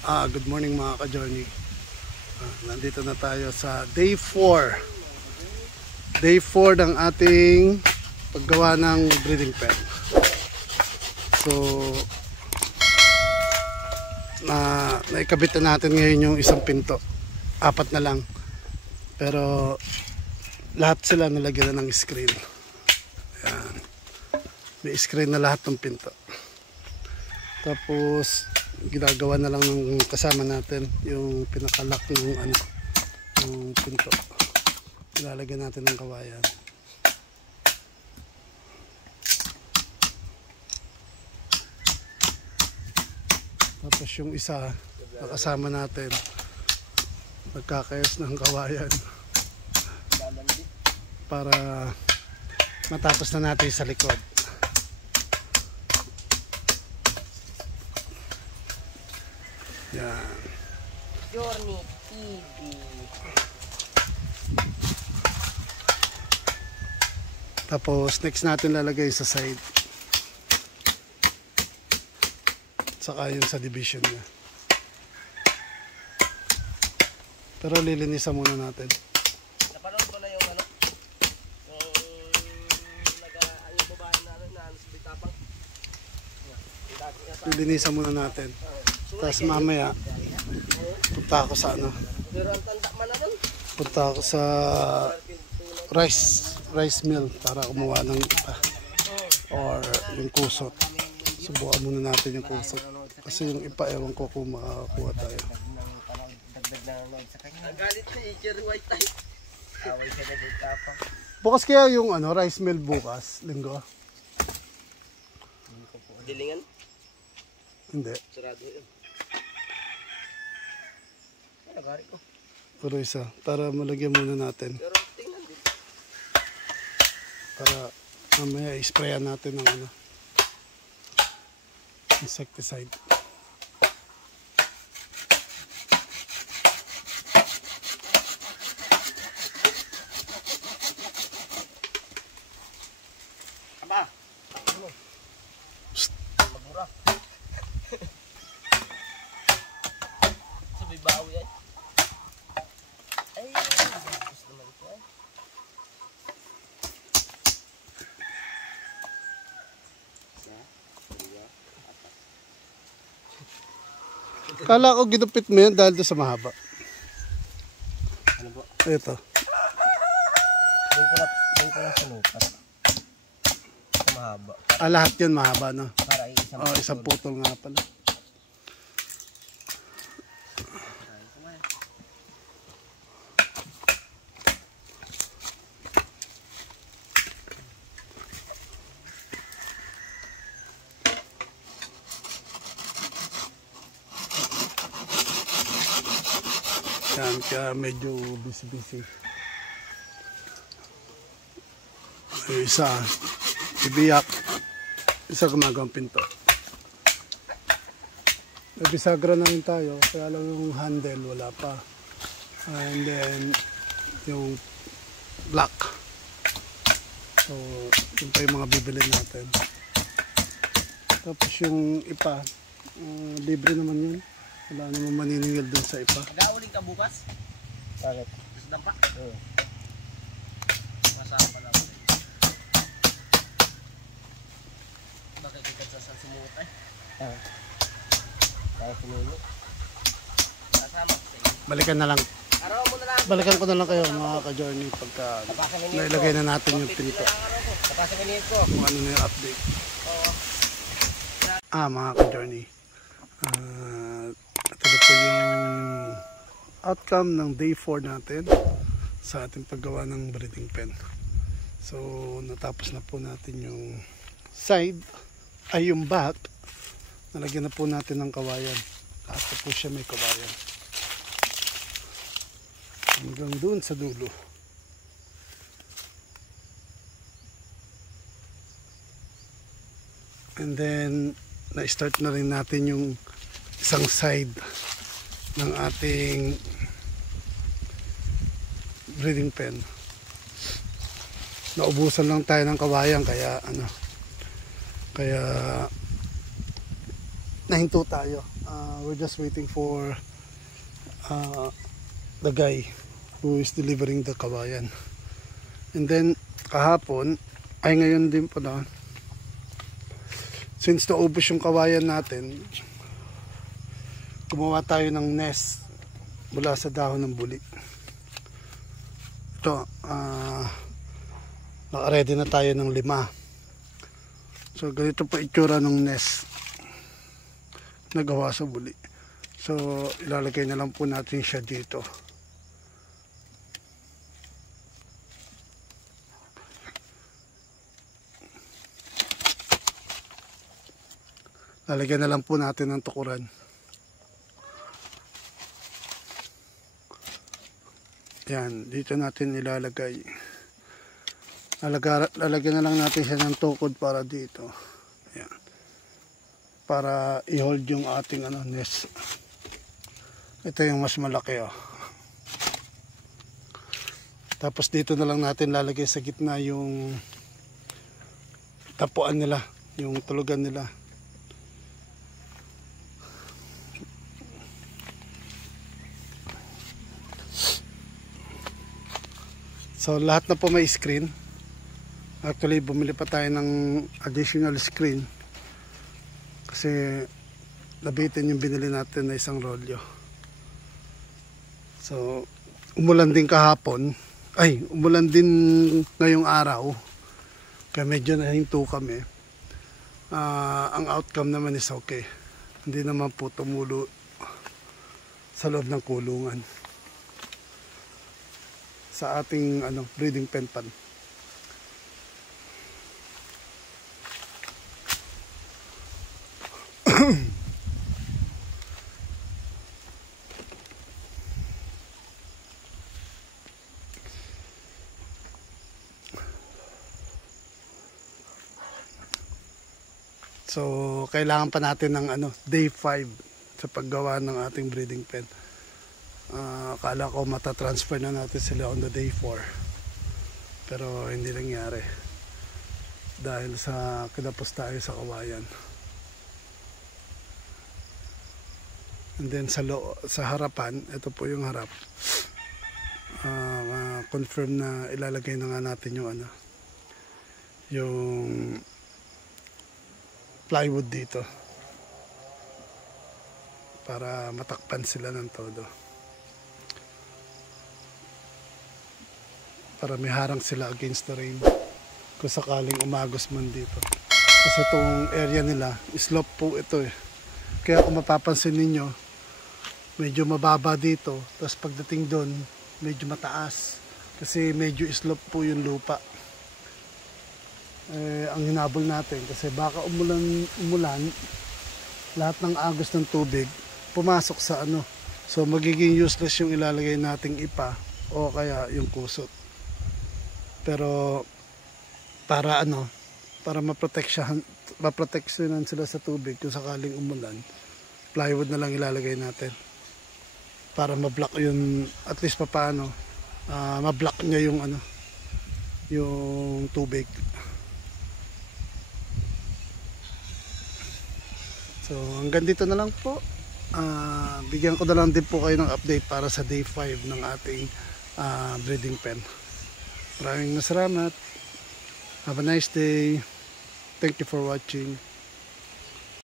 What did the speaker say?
Good morning mga ka-journey. Nandito na tayo sa day 4. Day 4 ng ating paggawa ng breeding pen. So, naikabit na natin ngayon yung isang pinto. 4 na lang. Pero, lahat sila nalagyan na ng screen. Ayan. May screen na lahat ng pinto. Tapos, ginagawa na lang ng kasama natin yung pinakalock ng yung pinto. Ilalagyan natin ng kawayan. Tapos yung isa na kasama natin nagkakayos ng kawayan para matapos na natin sa likod. Yan. Journey TV. Tapos next natin lalagay sa side. Saka yun sa division niya. Pero lilinisan muna natin. Napanood mo na yung ano? Yung babae na bitapang. Lilinisan muna natin. Tapos mamaya punta ako sa punta ako sa rice mill para kumuha ng or yung kusot. Subukan muna natin yung kusot kasi yung ipa ewan ko kung makakuha tayo. Galit na Jerry White type. Away siya na bitapang. Bukas kaya yung rice mill bukas, linggo? Dilingan? Hindi. Sarado yun. Nagari ko. Pero isa, para malagyan muna natin. Pero tingnan din. Para mamaya i-sprayan natin ng insecticide. Aba! Magmura. Sabi bawi ay. Ay, gusto naman ko ay. Kala ko ginupit mo yan dahil doon sa mahaba. Ano po? Ito. Doon ko lang sinukat. Sa mahaba. Lahat yun mahaba, no? Para Isang putol nga pala. Yan, kaya medyo busy. Yung isa, ibiyak. Isa gumagawang pinto. May bisagra na rin tayo, kaya lang yung handle wala pa. And then, yung black. So, yun pa yung mga bibili natin. Tapos yung ipa, libre naman yun. Wala naman maniningil dun sa ipa. Mag-auling ka bukas? Bakit? Gusto dampa? Oo. Masama lang ulit. Bakit kita sa sumut ay? Oo. Kaya pinulo. Kasama ko sa iyo. Balikan na lang. Araw mo na lang. Balikan ko na lang kayo mga ka-journey pagka nailagay na natin yung pinto. Kapasaginihin ko. Kung ano na yung update. Oo. Mga ka-journey. Ito na po yung outcome ng day 4 natin sa ating paggawa ng breeding pen. So, natapos na po natin yung side, ay yung back. Nalagyan na po natin ng kawayan. Lahat po siya may kawayan. Hanggang doon sa dulo. And then, na-start na rin natin yung isang side ng ating breeding pen. Naubusan lang tayo ng kawayan kaya nahinto tayo. We're just waiting for the guy who is delivering the kawayan. And then kahapon ay ngayon din pala, since naubos yung kawayan natin, gumawa tayo ng nest mula sa dahon ng buli. Ito, naka-ready na tayo ng 5. So ganito po itsura ng nest na gawa sa buli. So ilalagay na lang po natin siya dito. Lalagyan na lang po natin ng tukuran. Yan, dito natin ilalagay. Lalagyan na lang natin siya ng tukod para dito. Yan. Para i-hold yung ating nest. Ito yung mas malaki, oh. Tapos dito na lang natin lalagay sa gitna yung tapuan nila, yung tulugan nila. So lahat na po may screen. Actually bumili pa tayo ng additional screen kasi labitin yung binili natin na isang rolyo. So umulan din kahapon, umulan din ngayong araw, kaya medyo nahinto kami. Ang outcome naman is okay, hindi naman po tumulo sa loob ng kulungan sa ating breeding pen pan. So kailangan pa natin ng day 5 sa paggawa ng ating breeding pen. Akala ko matatransfer na natin sila on the day 4, pero hindi nangyari dahil sa kinapos tayo sa kawayan. And then sa harapan, ito po yung harap, confirm na ilalagay na nga natin yung plywood dito para matakpan sila ng todo, para may harang sila against the rain kung sakaling umagos man dito. Kasi itong area nila, slope po ito eh. Kaya kung mapapansin ninyo, medyo mababa dito, tapos pagdating doon, medyo mataas. Kasi medyo slope po yung lupa. Ang hinabol natin, kasi baka umulan, lahat ng agos ng tubig, pumasok sa So magiging useless yung ilalagay nating ipa, o kaya yung kusot. Pero para para maproteksyonan sila sa tubig kung sakaling umulan, plywood na lang ilalagay natin para ma-block yun, at least papaano ma-block niya yung yung tubig. So hanggang dito na lang po. Bigyan ko na lang din po kayo ng update para sa day 5 ng ating breeding pen. Maraming salamat. Have a nice day. Thank you for watching.